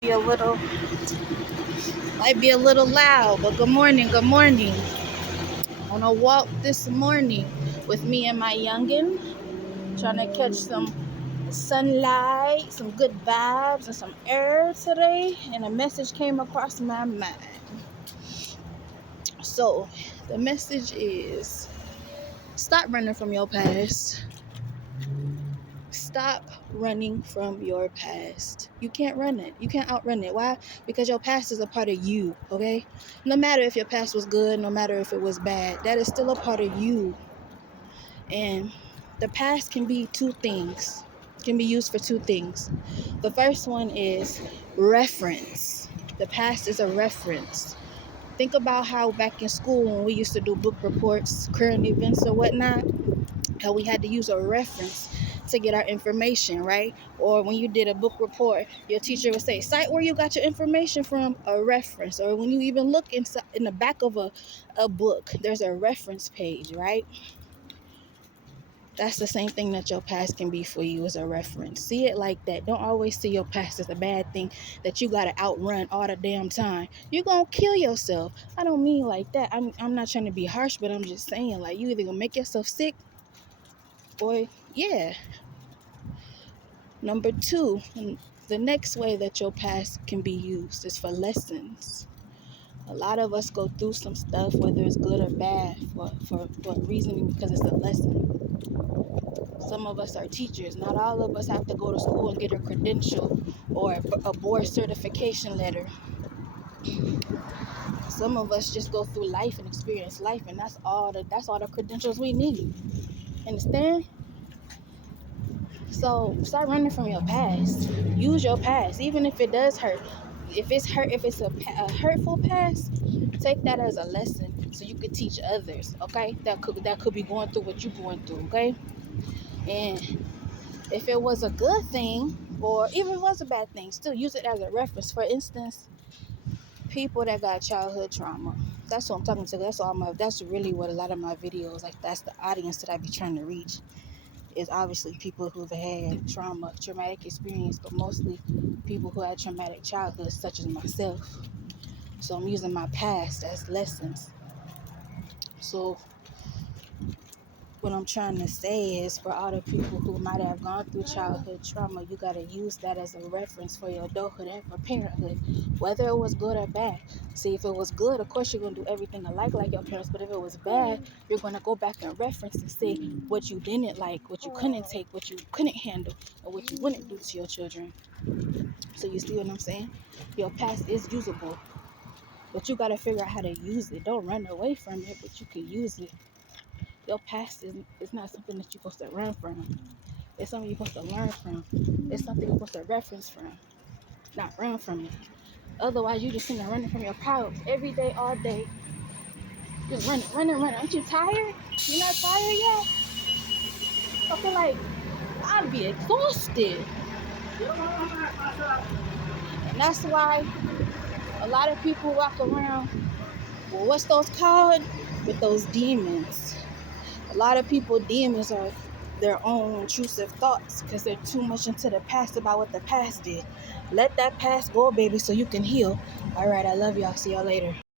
Be a little Might be a little loud, but good morning, good morning. On a walk this morning with me and my youngin, trying to catch some sunlight, some good vibes, and some air today. And a message came across my mind. So the message is stop running from your past. Stop running from your past. You can't run it. You can't outrun it. Why? Because your past is a part of you, okay? No matter if your past was good, no matter if it was bad, that is still a part of you. And the past can be two things, can be used for two things. The first one is reference. The past is a reference. Think about how back in school when we used to do book reports, current events or whatnot, how we had to use a reference to get our information, right? Or when you did a book report, your teacher would say, cite where you got your information from, a reference. Or when you even look inside in the back of a book, there's a reference page, right? That's the same thing that your past can be for you as a reference. See it like that. Don't always see your past as a bad thing that you got to outrun all the damn time. You're going to kill yourself. I don't mean like that. I'm not trying to be harsh, but I'm just saying, like, you either going to make yourself sick or, yeah. Number two, the next way that your past can be used is for lessons. A lot of us go through some stuff, whether it's good or bad, for reasoning because it's a lesson. Some of us are teachers. Not all of us have to go to school and get a credential or a board certification letter. Some of us just go through life and experience life, and that's all the credentials we need. Understand? So start running from your past. Use your past, even if it does hurt. If it's a hurtful past, take that as a lesson so you could teach others. Okay, that could be going through what you're going through. Okay, and if it was a good thing, or even if it was a bad thing, still use it as a reference. For instance, people that got childhood trauma. That's what I'm talking to. That's really what a lot of my videos, like, that's the audience that I be trying to reach. Is obviously people who've had traumatic experience, but mostly people who had traumatic childhoods, such as myself. So I'm using my past as lessons. So what I'm trying to say is, for all the people who might have gone through childhood trauma, you got to use that as a reference for your adulthood and for parenthood, whether it was good or bad. See, if it was good, of course you're going to do everything like your parents, but if it was bad, you're going to go back and reference and say what you didn't like, what you couldn't take, what you couldn't handle, or what you wouldn't do to your children. So you see what I'm saying? Your past is usable, but you got to figure out how to use it. Don't run away from it, but you can use it. Your past is not something that you're supposed to run from. It's something you're supposed to learn from. It's something you're supposed to reference from, not run from it. Otherwise, you just sitting there running from your problems every day, all day. Just running. Aren't you tired? You're not tired yet? I feel like I'd be exhausted. And that's why a lot of people walk around, well, what's those called? With those demons. A lot of people, demons are their own intrusive thoughts because they're too much into the past about what the past did. Let that past go, baby, so you can heal. All right, I love y'all. See y'all later.